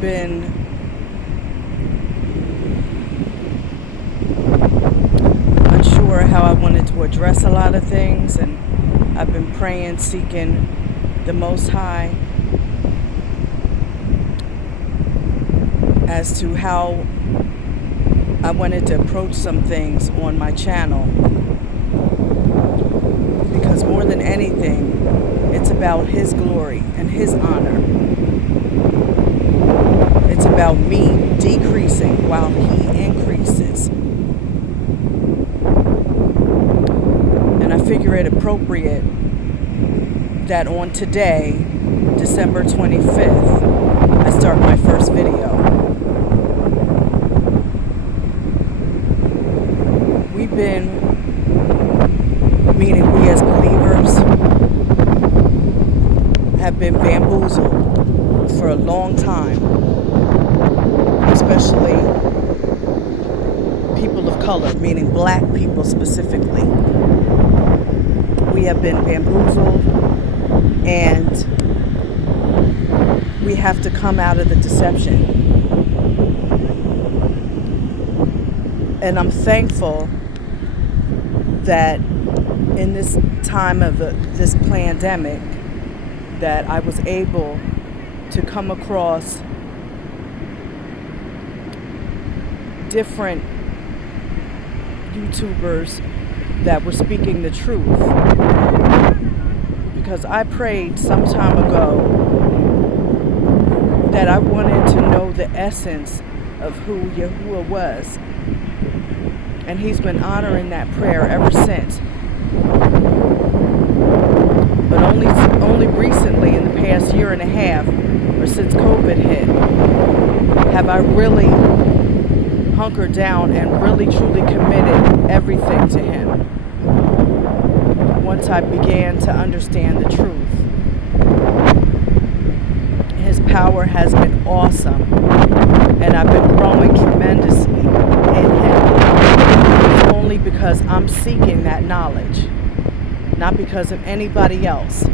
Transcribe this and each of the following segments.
been unsure how I wanted to address a lot of things, and I've been praying, seeking the Most High as to how I wanted to approach some things on my channel, because more than anything, it's about His glory and His honor. It's about me decreasing while He increases. And I figure it appropriate that on today, December 25th, I start my first video. We've been, meaning we as believers, have been bamboozled for a long time, especially people of color, meaning black people specifically. We have been bamboozled, and we have to come out of the deception. And I'm thankful that in this time of this pandemic, that I was able to come across different YouTubers that were speaking the truth. Because I prayed some time ago that I wanted to know the essence of who Yahuwah was. And He's been honoring that prayer ever since. But only recently, in the past year and a half, or since COVID hit, have I really hunkered down and really truly committed everything to Him. Once I began to understand the truth. His power has been awesome, and I've been growing tremendously in Him. It's only because I'm seeking that knowledge, not because of anybody else.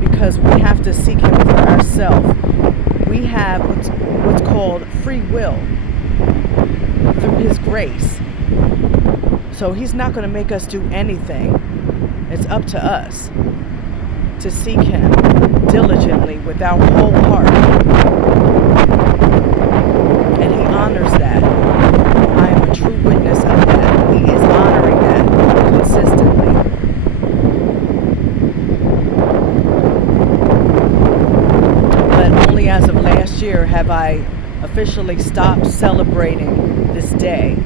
Because we have to seek Him for ourselves. We have what's called free will through His grace. So He's not going to make us do anything. It's up to us to seek Him diligently with our whole heart. And He honors that. I am a true witness of that. He is honoring that consistently. But only as of last year have I officially stopped celebrating this day,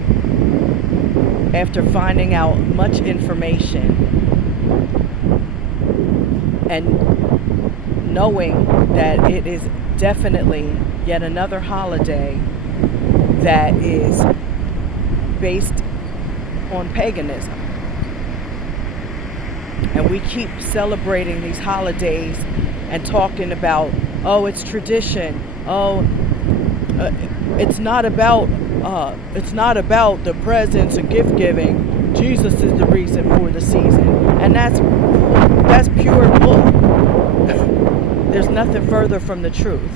after finding out much information and knowing that it is definitely yet another holiday that is based on paganism. And we keep celebrating these holidays and talking about, oh, it's tradition. Oh, it's not about the presents and gift giving. Jesus is the reason for the season, and that's pure bull. There's nothing further from the truth.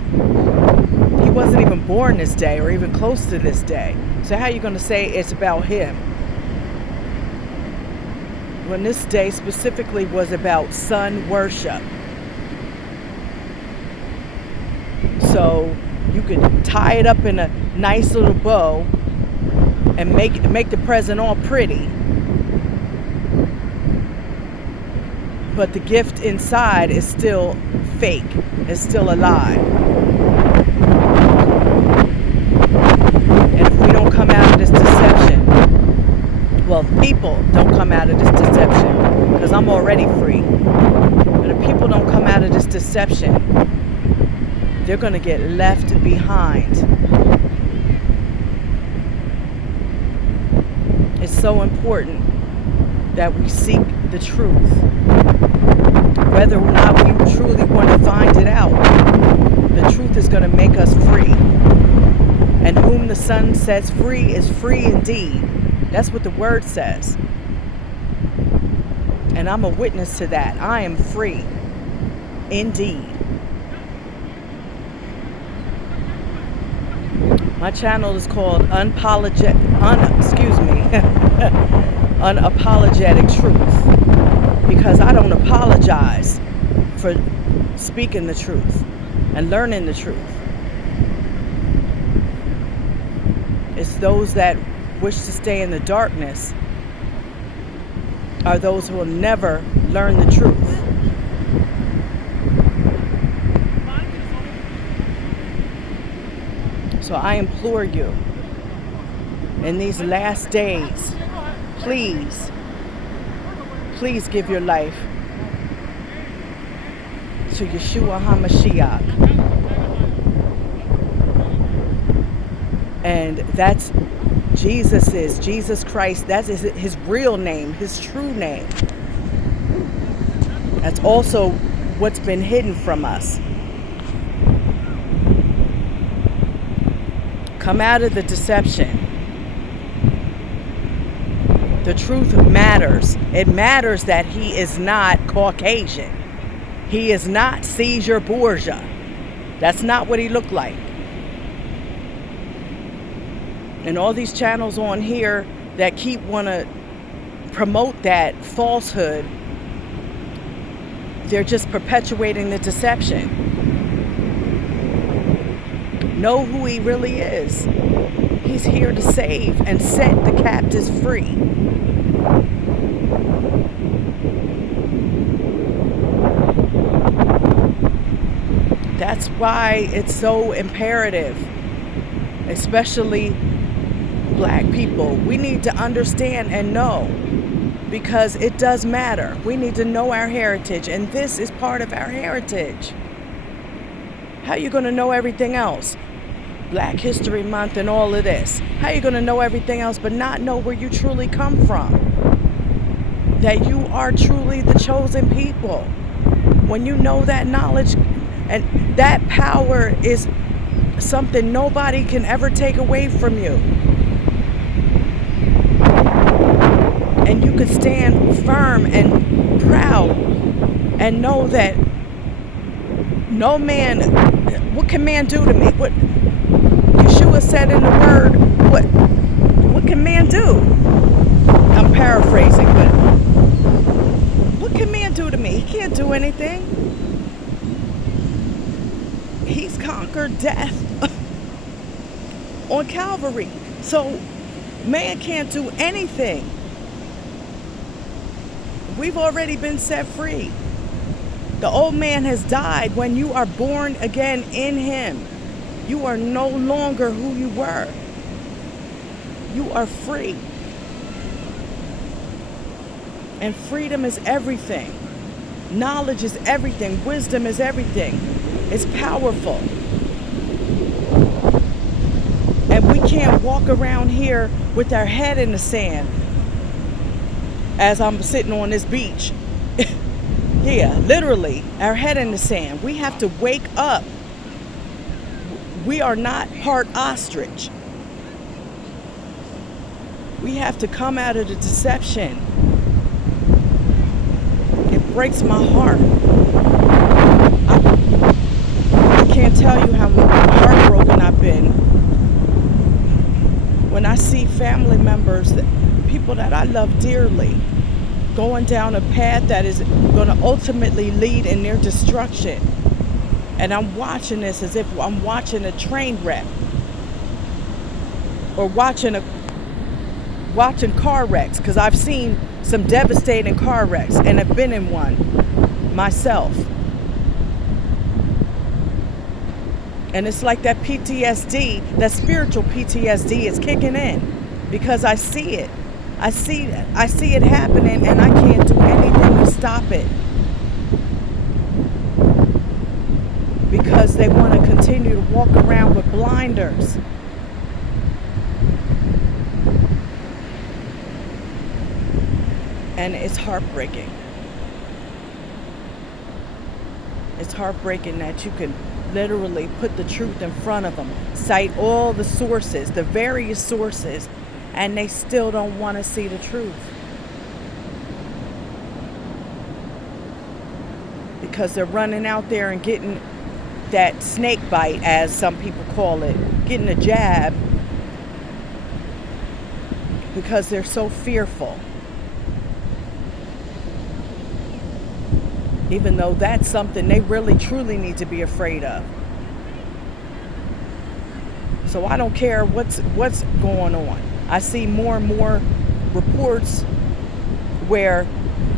He wasn't even born this day or even close to this day. So how are you going to say it's about Him when this day specifically was about sun worship? So you could tie it up in a nice little bow and make the present all pretty, but the gift inside is still fake. It's still a lie. And if we don't come out of this deception, well, if people don't come out of this deception, because I'm already free, but if people don't come out of this deception, they're going to get left behind. It's so important that we seek the truth, whether or not we truly want to find it out. The truth is going to make us free. And whom the Son sets free is free indeed. That's what the word says. And I'm a witness to that. I am free. indeed. My channel is called Unapologetic Truth, because I don't apologize for speaking the truth and learning the truth. It's those that wish to stay in the darkness are those who will never learn the truth. So I implore you, in these last days, please give your life to Yeshua HaMashiach. And that's Jesus Christ. That is his real name, his true name. That's also what's been hidden from us. Come out of the deception. The truth matters. It matters that he is not Caucasian. He is not Caesar Borgia. That's not what he looked like. And all these channels on here that keep want to promote that falsehood, they're just perpetuating the deception. Know who he really is. He's here to save and set the captives free. That's why it's so imperative, especially Black people. We need to understand and know, because it does matter. We need to know our heritage, and this is part of our heritage. How are you going to know everything else? Black History Month and all of this. How are you going to know everything else but not know where you truly come from? That you are truly the chosen people. When you know that knowledge, and that power is something nobody can ever take away from you. And you could stand firm and proud and know that no man, what can man do to me? What Yeshua said in the word, what can man do? I'm paraphrasing, but what can man do to me? He can't do anything. He's conquered death on Calvary. So man can't do anything. We've already been set free. The old man has died. When you are born again in him, you are no longer who you were. You are free. And freedom is everything. Knowledge is everything. Wisdom is everything. It's powerful. And we can't walk around here with our head in the sand as I'm sitting on this beach. Yeah, literally, our head in the sand. We have to wake up. We are not part ostrich. We have to come out of the deception. It breaks my heart. I can't tell you how heartbroken I've been when I see family members, people that I love dearly, going down a path that is going to ultimately lead in their destruction. And I'm watching this as if I'm watching a train wreck, or watching car wrecks, because I've seen some devastating car wrecks and have been in one myself. And it's like that PTSD, that spiritual PTSD is kicking in, because I see it. I see it happening, and I can't do anything to stop it. Because they want to continue to walk around with blinders. And it's heartbreaking. It's heartbreaking that you can literally put the truth in front of them, cite all the sources, the various sources, and they still don't want to see the truth. because they're running out there and getting that snake bite, as some people call it, getting a jab, because they're so fearful. Even though that's something they really truly need to be afraid of. So I don't care what's going on. I see more and more reports where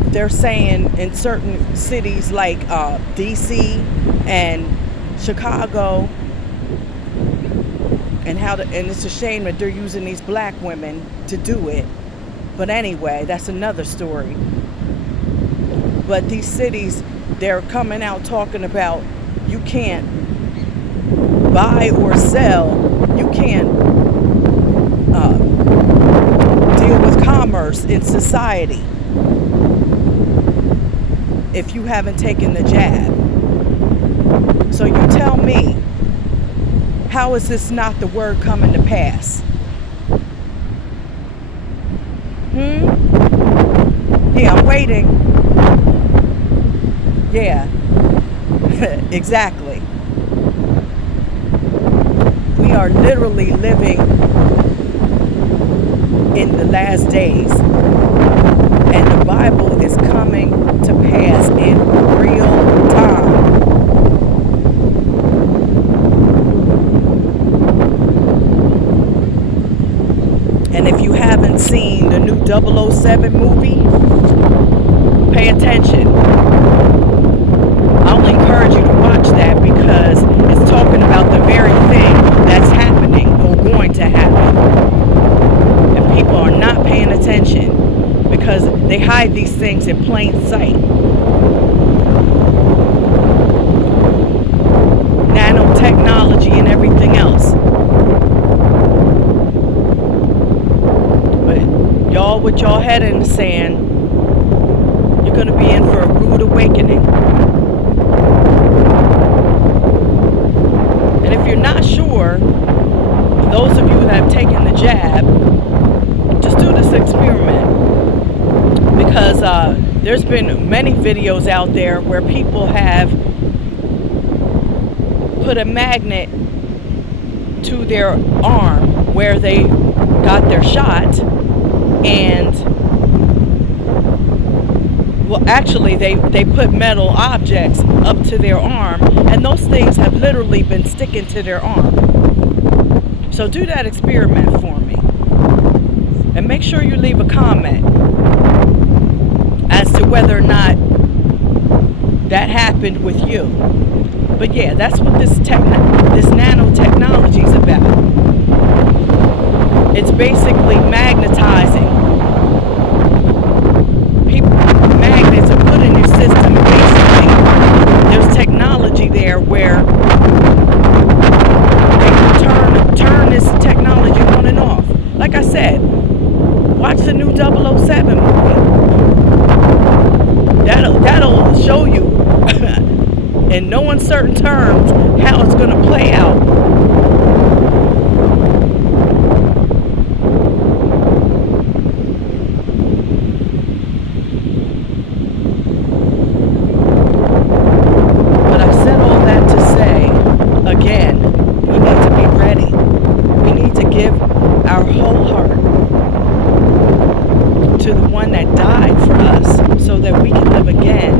they're saying in certain cities like DC and Chicago, and it's a shame that they're using these black women to do it. But anyway, that's another story. But these cities, they're coming out talking about you can't buy or sell, you can't deal with commerce in society if you haven't taken the jab. So you tell me, how is this not the word coming to pass? Yeah, I'm waiting. Yeah, exactly. We are literally living in the last days, and the Bible is coming to pass in real time. And if you haven't seen the new 007 movie, pay attention. I only encourage you to watch that because it's talking about the very thing that's happening or going to happen. And people are not paying attention because they hide these things in plain sight. Nanotechnology and everything else. But y'all with y'all head in the sand, you're going to be in for a rude awakening. And if you're not sure, those of you that have taken the jab, just do this experiment. Because there's been many videos out there where people have put a magnet to their arm where they got their shot, and well, actually they put metal objects up to their arm, and those things have literally been sticking to their arm. So do that experiment for me, and make sure you leave a comment as to whether or not that happened with you. But yeah, that's what this nanotechnology is about. It's basically magnetizing. Magnets are put in your system. Basically, there's technology there where they can turn this technology on and off. Like I said, watch the new 007 movie. That'll show you in no uncertain terms how it's going to play out. But I've said all that to say, again, we need to be ready. We need to give our whole heart to the one that died for us so that we can live again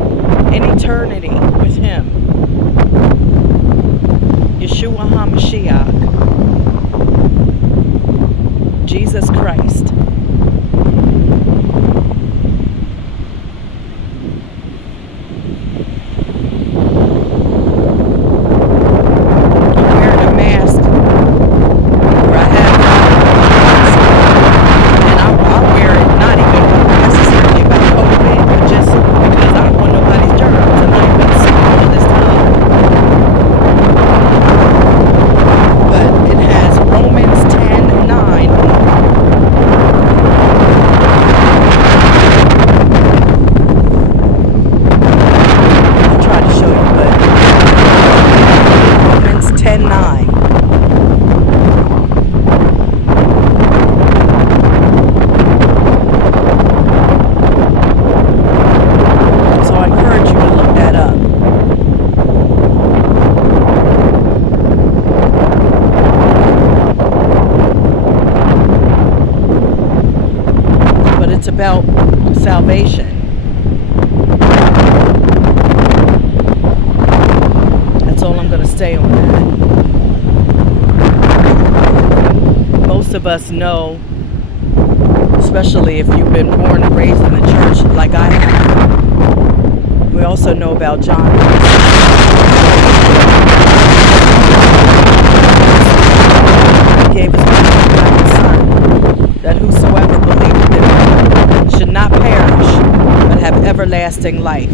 in eternity with him. Yeshua HaMashiach, Jesus Christ. salvation. That's all I'm going to say on that. Most of us know, especially if you've been born and raised in the church like I have, we also know about John. He gave his only begotten Son, that whosoever believeth in him should not perish, but have everlasting life.